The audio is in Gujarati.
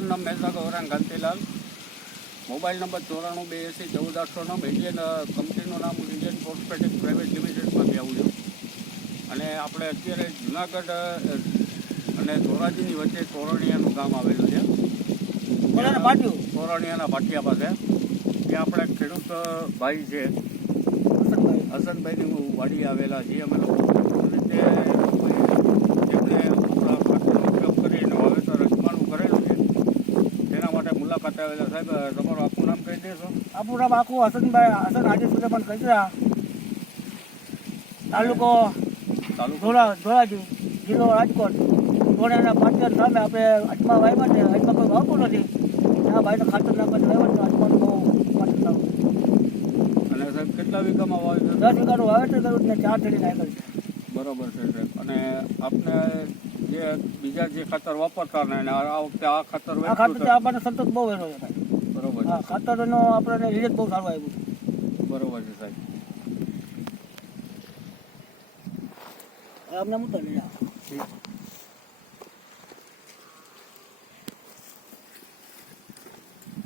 મારું નામ Mehta Gaurang Kantilal. Mobile number 9428014809. Indian કંપનીનું નામ ઇન્ડિયન ફોસ્ફેટિક પ્રાઇવેટ લિમિટેડમાંથી આવું છું. અને આપણે અત્યારે જુનાગઢ અને ધોરાજીની વચ્ચે તોરણિયાનું ગામ આવેલું છે. તોરણિયાના ભાટિયા પાસે ત્યાં આપણે ખેડૂત ભાઈ છે હસનભાઈની વાડી આવેલા છીએ અમે લોકો. અને તે જેમણે ખાતરનો ઉપયોગ કરીને વાવેતર અજમાનું કરેલું છે તેના માટે મુલાકાત આવેલા. સાહેબ, તમારું આખું નામ કહી દેશો? આપણું નામ આખું હસનભાઈ હસન આજે સુધી પણ કચરા, તાલુકો ધોરાજી, જિલ્લો રાજકોટ. ધોળાના પાટિયા સામે આપણે અજમા વાવ્યા છે. અજમા કોઈ વાવતું નથી. આ ભાઈને ખાતર નાખવા વાવ્યા છે. અજમાનું બહુ પાટિયું સારું. અને સાહેબ કેટલા વીઘામાં વાવેતર? 10 વીઘાનું વાવેતર કર્યું ને 4 થેલી નાખેલ છે. બરોબર છે સાહેબ. અને આપને જે બીજા જે ખાતર વાપરતા ને આ વખતે આ ખાતર આપણને સંતોષ બહુ વેરો છે. બરોબર. હા, ખાતરનો આપણને રિઝલ્ટ બહુ સારું આવ્યું. બરોબર છે સાહેબ. અમને મૂકો ને.